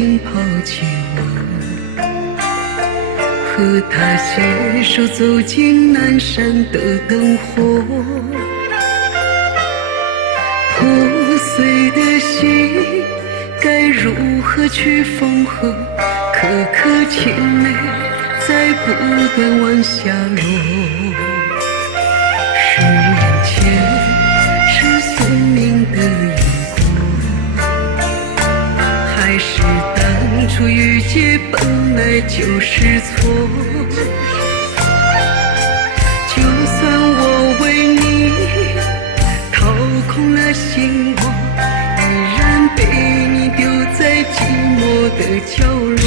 情抛弃我，和他携手走进南山的灯火。破碎的心该如何去缝合？颗颗情泪在不断往下落。是眼前，是宿命的因果，还是当初遇见本来就是错？就算我为你掏空了心窝，依然被你丢在寂寞的角落。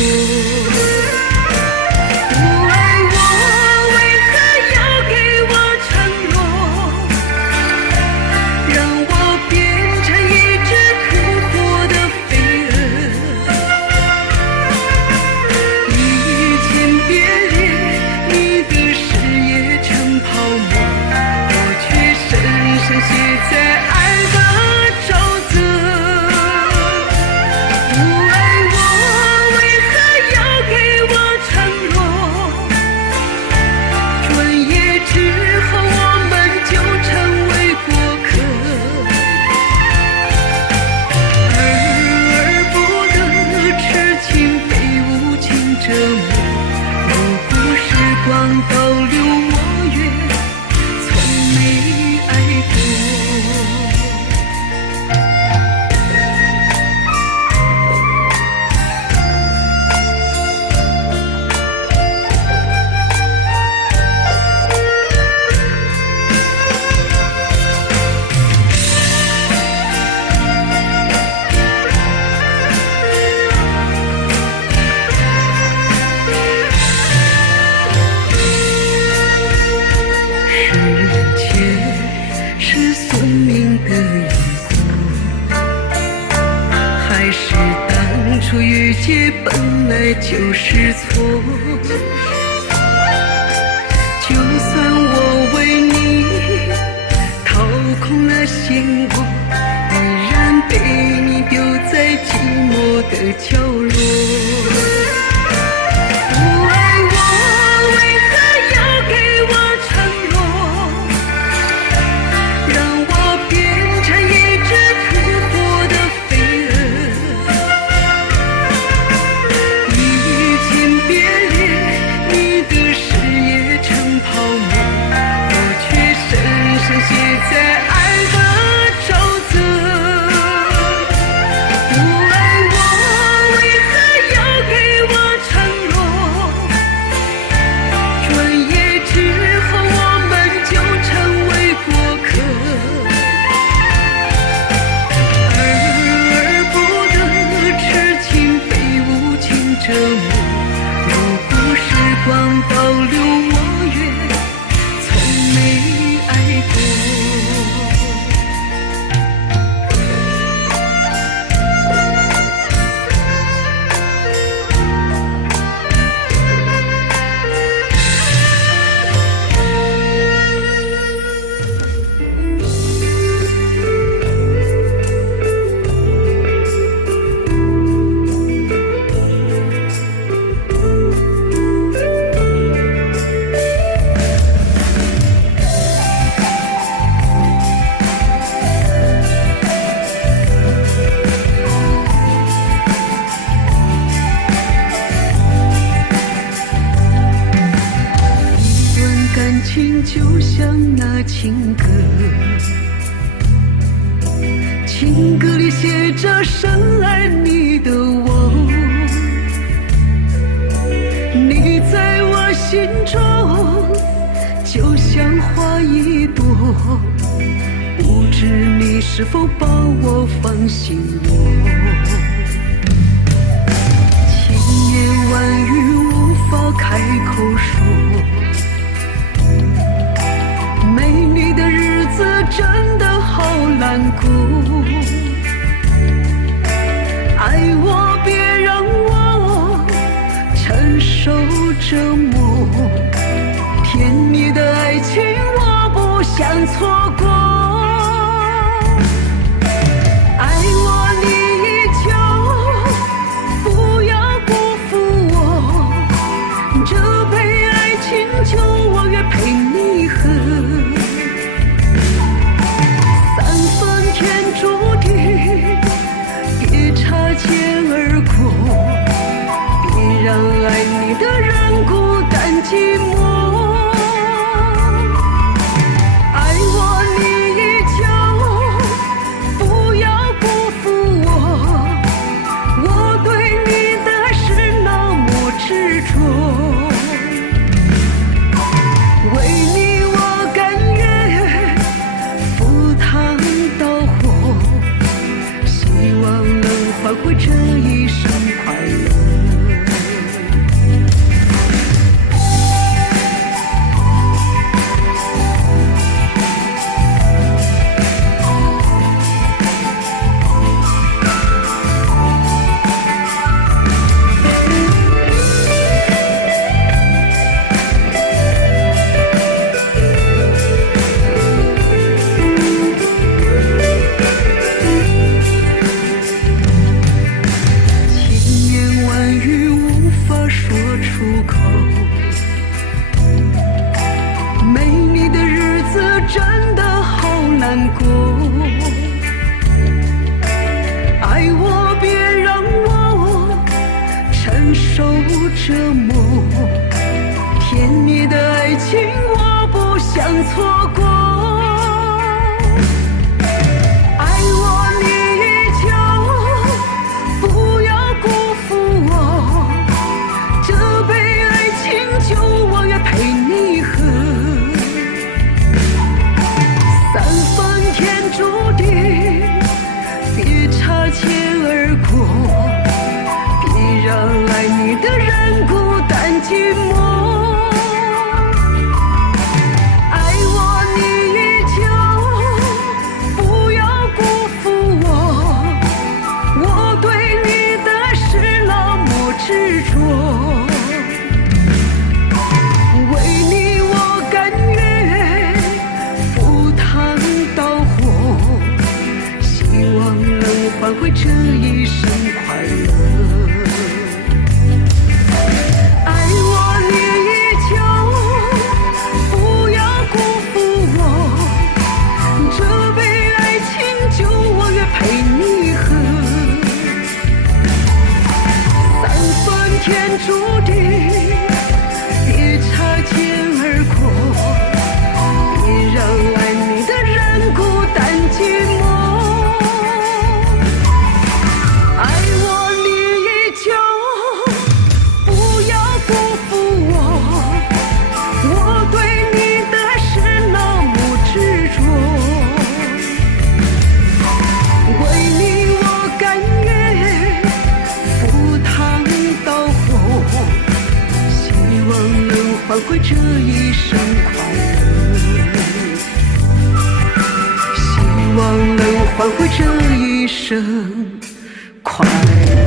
遇见本来就是错，就算我为你掏空了心窝，依然被你丢在寂寞的角落。就像那情歌，情歌里写着深爱你的我，你在我心中就像花一朵，不知你是否把我放心窝。千言万语无法开口说，没你的日子真的好难过，爱我别让我承受折磨，甜蜜的爱情我不想错过，爱我你依旧不换回这一生快乐。没你的日子真的好难过，爱我别让我承受折磨，甜蜜的爱情我不想错过。换回这一生快乐，爱我你依旧，不要辜负我，这杯爱情酒我愿陪你喝。三分天注定，别擦肩而过，别让爱你的人孤单寂寞。换回这一生快乐，希望能换回这一生快乐。